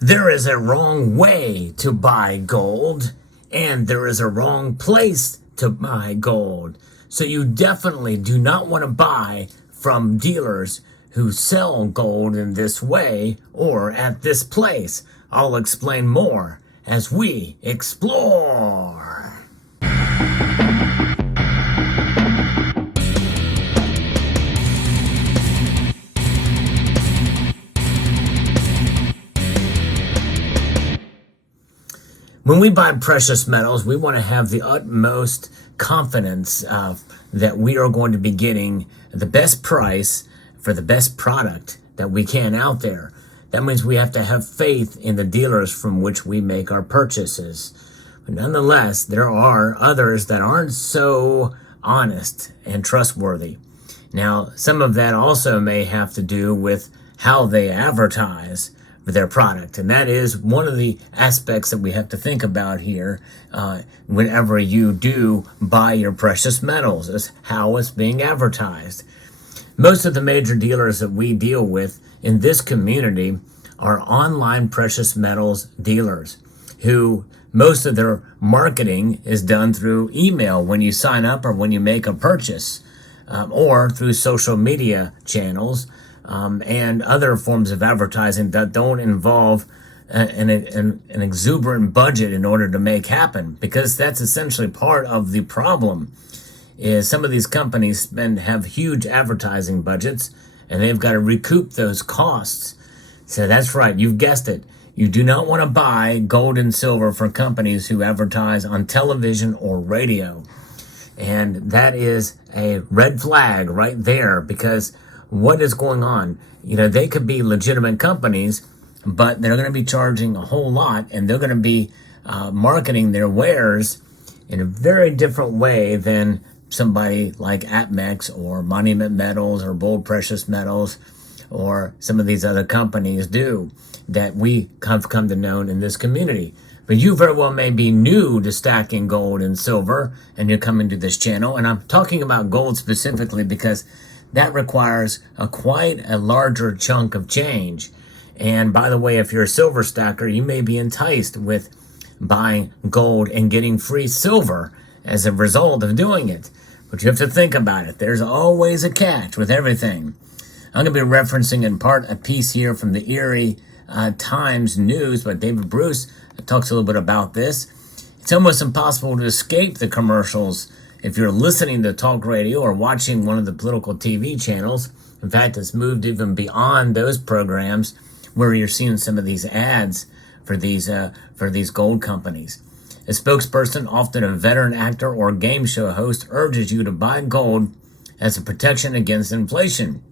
There is a wrong way to buy gold, and there is a wrong place to buy gold. So you definitely do not want to buy from dealers who sell gold in this way or at this place. I'll explain more as we explore. When we buy precious metals, we want to have the utmost confidence that we are going to be getting the best price for the best product that we can out there. That means we have to have faith in the dealers from which we make our purchases. But nonetheless, there are others that aren't so honest and trustworthy. Now, some of that also may have to do with how they advertise their product. And that is one of the aspects that we have to think about here whenever you do buy your precious metals, is how it's being advertised. Most of the major dealers that we deal with in this community are online precious metals dealers who most of their marketing is done through email when you sign up or when you make a purchase, or through social media channels, and other forms of advertising that don't involve an exuberant budget in order to make happen, because that's essentially part of the problem. Is some of these companies have huge advertising budgets and they've got to recoup those costs. So that's right, you've guessed it. You do not want to buy gold and silver from companies who advertise on television or radio. And that is a red flag right there, because what is going on? They could be legitimate companies, but they're going to be charging a whole lot, and they're going to be marketing their wares in a very different way than somebody like APMEX or Monument Metals or Bold Precious Metals or some of these other companies do that we have come to know in this community. But you very well may be new to stacking gold and silver, and you're coming to this channel. And I'm talking about gold specifically because that requires quite a larger chunk of change. And by the way, if you're a silver stacker, you may be enticed with buying gold and getting free silver as a result of doing it. But you have to think about it. There's always a catch with everything. I'm going to be referencing in part a piece here from the Erie Times News by David Bruce. It talks a little bit about this. It's almost impossible to escape the commercials if you're listening to talk radio or watching one of the political TV channels. In fact, it's moved even beyond those programs where you're seeing some of these ads for these gold companies. A spokesperson, often a veteran actor or game show host, urges you to buy gold as a protection against inflation.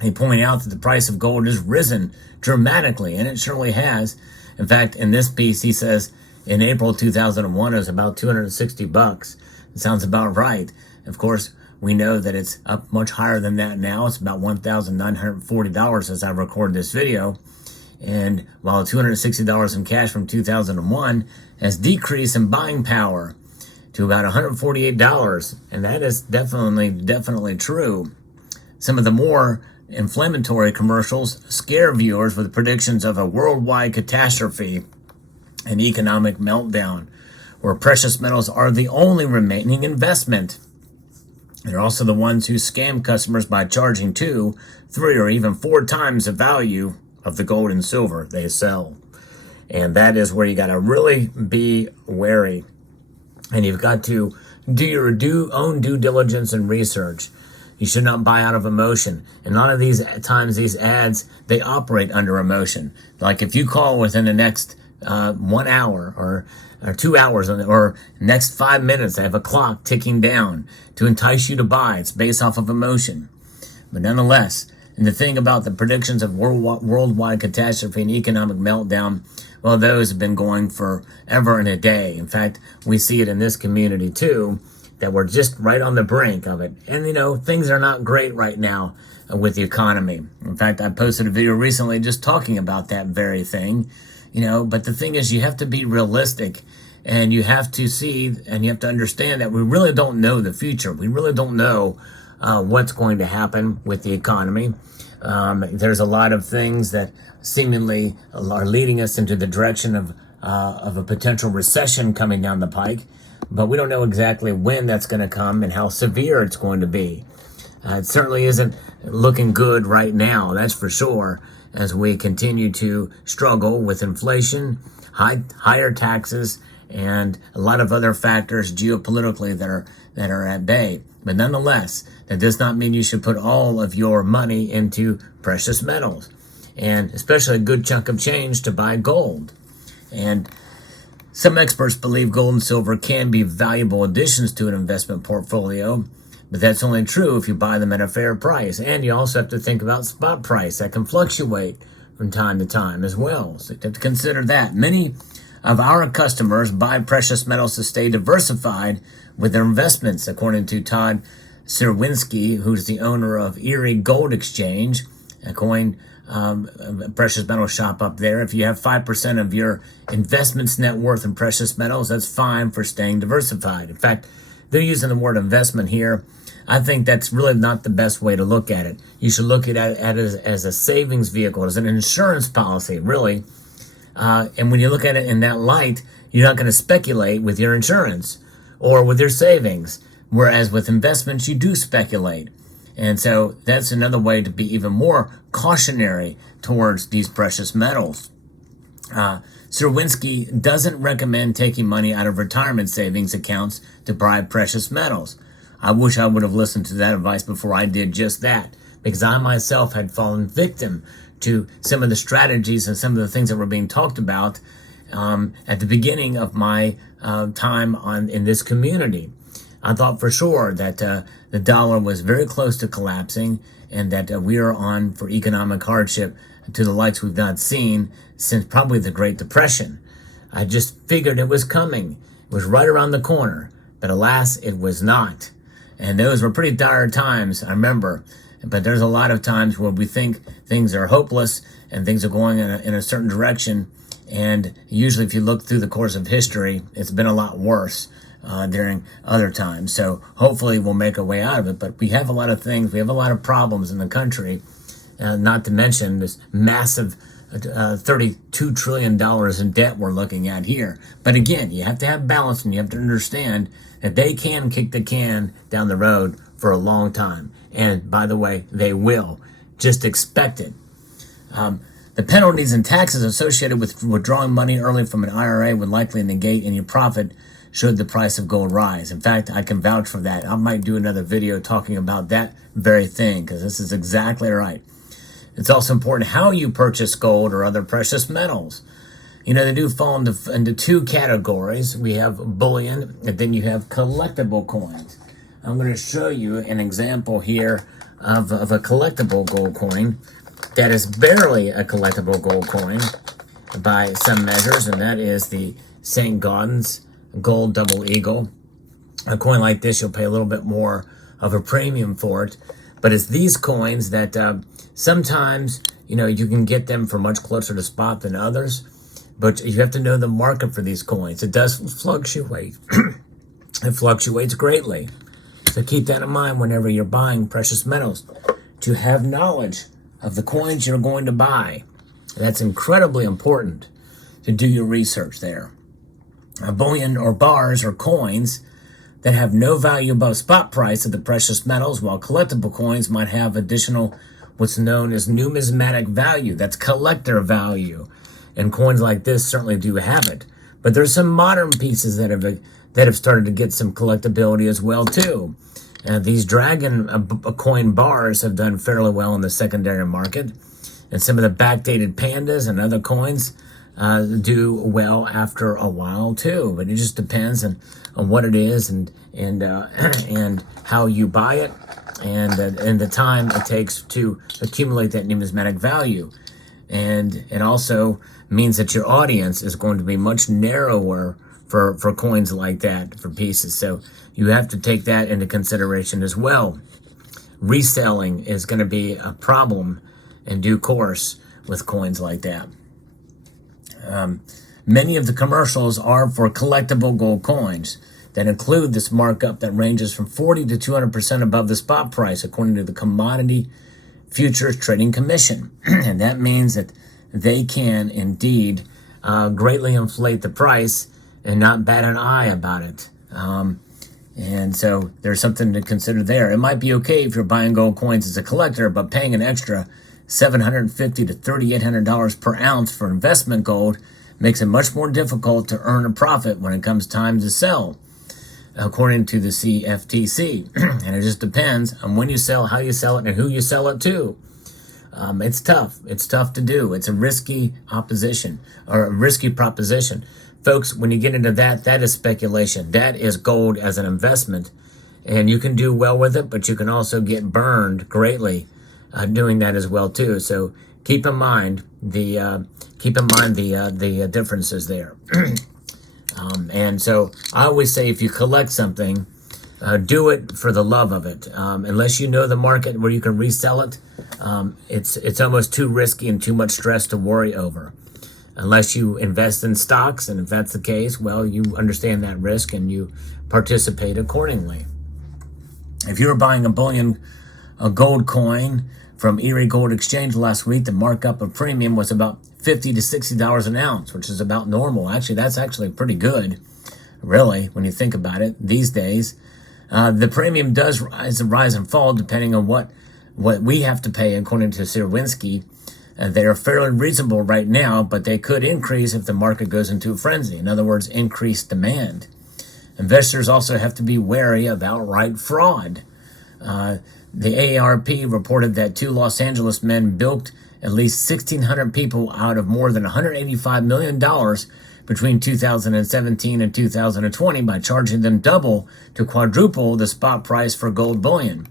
They point out that the price of gold has risen dramatically, and it surely has. In fact, in this piece, he says in April 2001, it was about $260. It sounds about right. Of course, we know that it's up much higher than that now. It's about $1,940 as I record this video. And while $260 in cash from 2001 has decreased in buying power to about $148. And that is definitely true. Some of the more inflammatory commercials scare viewers with predictions of a worldwide catastrophe and economic meltdown, where precious metals are the only remaining investment. They're also the ones who scam customers by charging 2, 3, or even 4 times the value of the gold and silver they sell. And that is where you got to really be wary. And you've got to do your own due diligence and research. You should not buy out of emotion. And a lot of these times, these ads, they operate under emotion. Like if you call within the next 1 hour or 2 hours or next 5 minutes, they have a clock ticking down to entice you to buy. It's based off of emotion. But nonetheless, and the thing about the predictions of worldwide catastrophe and economic meltdown, well, those have been going forever and a day. In fact, we see it in this community too, that we're just right on the brink of it. And, things are not great right now with the economy. In fact, I posted a video recently just talking about that very thing. But the thing is, you have to be realistic, and you have to see and you have to understand that we really don't know the future. We really don't know what's going to happen with the economy. There's a lot of things that seemingly are leading us into the direction of a potential recession coming down the pike, but we don't know exactly when that's going to come and how severe it's going to be. It certainly isn't looking good right now, that's for sure, as we continue to struggle with inflation, higher taxes, and a lot of other factors geopolitically that are at bay. But nonetheless, that does not mean you should put all of your money into precious metals, and especially a good chunk of change to buy gold. And some experts believe gold and silver can be valuable additions to an investment portfolio, but that's only true if you buy them at a fair price. And you also have to think about spot price that can fluctuate from time to time as well. So you have to consider that. Many of our customers buy precious metals to stay diversified with their investments, according to Todd Sirwinski, who's the owner of Erie Gold Exchange, a precious metal shop up there. If you have 5% of your investment's net worth in precious metals, that's fine for staying diversified. In fact, they're using the word investment here. I think that's really not the best way to look at it. You should look at it as a savings vehicle, as an insurance policy, really. And when you look at it in that light, you're not going to speculate with your insurance or with your savings. Whereas with investments, you do speculate. And so that's another way to be even more cautionary towards these precious metals. Sirwinski doesn't recommend taking money out of retirement savings accounts to buy precious metals. I wish I would have listened to that advice before I did just that, because I myself had fallen victim to some of the strategies and some of the things that were being talked about at the beginning of my time in this community. I thought for sure that the dollar was very close to collapsing and that we are on for economic hardship to the likes we've not seen since probably the Great Depression. I just figured it was coming. It was right around the corner, but alas, it was not. And those were pretty dire times, I remember. But there's a lot of times where we think things are hopeless and things are going in a certain direction. And usually if you look through the course of history, it's been a lot worse during other times. So hopefully we'll make our way out of it. But we have a lot of things. We have a lot of problems in the country, not to mention this massive $32 trillion in debt we're looking at here. But again, you have to have balance and you have to understand that they can kick the can down the road for a long time. And by the way, they will. Just expect it. The penalties and taxes associated with withdrawing money early from an IRA would likely negate any profit should the price of gold rise. In fact, I can vouch for that. I might do another video talking about that very thing, because this is exactly right. It's also important how you purchase gold or other precious metals. You know, they do fall into two categories. We have bullion, and then you have collectible coins. I'm going to show you an example here of a collectible gold coin that is barely a collectible gold coin by some measures, and that is the St. Gaudens Gold Double Eagle. A coin like this, you'll pay a little bit more of a premium for it, but it's these coins that sometimes, you know, you can get them for much closer to spot than others, but you have to know the market for these coins. It does fluctuate. It fluctuates greatly. So keep that in mind whenever you're buying precious metals, to have knowledge of the coins you're going to buy. That's incredibly important to do your research there. A bullion or bars or coins that have no value above spot price of the precious metals, while collectible coins might have additional what's known as numismatic value. That's collector value. And coins like this certainly do have it. But there's some modern pieces that have started to get some collectability as well too. These dragon coin bars have done fairly well in the secondary market, and some of the backdated pandas and other coins do well after a while too. But it just depends on what it is and how you buy it and the time it takes to accumulate that numismatic value. And it also means that your audience is going to be much narrower for coins like that, for pieces. So you have to take that into consideration as well. Reselling is going to be a problem in due course with coins like that. Many of the commercials are for collectible gold coins that include this markup that ranges from 40 to 200% above the spot price, according to the Commodity futures trading commission. And that means that they can indeed greatly inflate the price and not bat an eye about it. And so there's something to consider there. It might be okay if you're buying gold coins as a collector, but paying an extra $750 to $3,800 per ounce for investment gold makes it much more difficult to earn a profit when it comes time to sell, according to the CFTC. And it just depends on when you sell, how you sell it, and who you sell it to. It's tough. It's tough to do. It's a risky opposition, or a risky proposition. Folks, when you get into that, that is speculation. That is gold as an investment. And you can do well with it, but you can also get burned greatly doing that as well too. So keep in mind the differences there. And so I always say, if you collect something, do it for the love of it. Unless you know the market where you can resell it, it's almost too risky and too much stress to worry over. Unless you invest in stocks, and if that's the case, well, you understand that risk and you participate accordingly. If you were buying a gold coin from Erie Gold Exchange last week, the markup of premium was about $50 to $60 an ounce, which is about normal. Actually, that's actually pretty good, really, when you think about it these days. The premium does rise and fall depending on what we have to pay, according to Sierwinski. They are fairly reasonable right now, but they could increase if the market goes into a frenzy. In other words, increased demand. Investors also have to be wary of outright fraud. The AARP reported that 2 Los Angeles men bilked at least 1,600 people out of more than $185 million between 2017 and 2020 by charging them double to quadruple the spot price for gold bullion.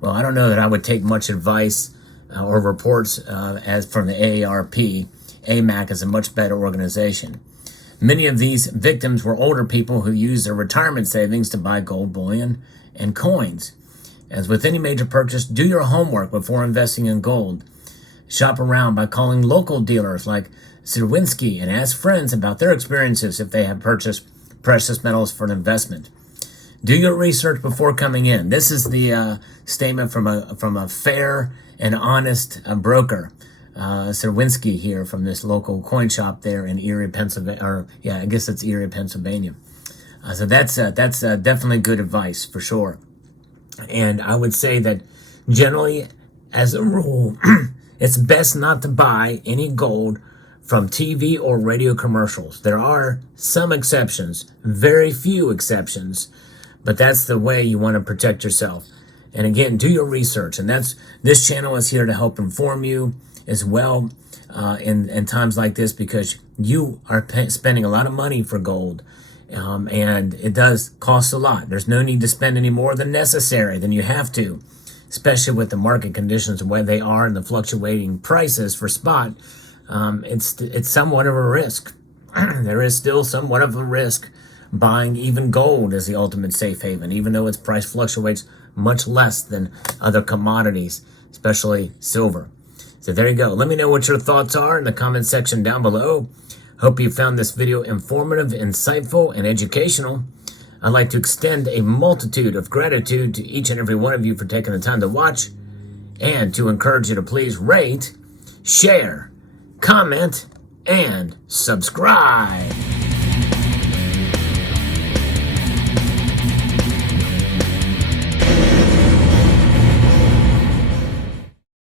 Well, I don't know that I would take much advice or reports as from the AARP. AMAC is a much better organization. Many of these victims were older people who used their retirement savings to buy gold bullion and coins. As with any major purchase, do your homework before investing in gold. Shop around by calling local dealers like Sierwinski and ask friends about their experiences if they have purchased precious metals for an investment. Do your research before coming in. This is the statement from a fair and honest broker, Sierwinski here from this local coin shop there in Erie, Pennsylvania. Or yeah, I guess it's Erie, Pennsylvania. So that's definitely good advice for sure. And I would say that generally, as a rule, it's best not to buy any gold from TV or radio commercials. There are some exceptions, very few exceptions, but that's the way you want to protect yourself. And again, do your research. And this channel is here to help inform you as well in times like this, because you are spending a lot of money for gold. And it does cost a lot. There's no need to spend any more than necessary, than you have to, especially with the market conditions and where they are and the fluctuating prices for spot. It's somewhat of a risk. There is still somewhat of a risk buying even gold as the ultimate safe haven, even though its price fluctuates much less than other commodities, especially silver. So there you go. Let me know what your thoughts are in the comment section down below. Hope you found this video informative, insightful, and educational. I'd like to extend a multitude of gratitude to each and every one of you for taking the time to watch, and to encourage you to please rate, share, comment, and subscribe.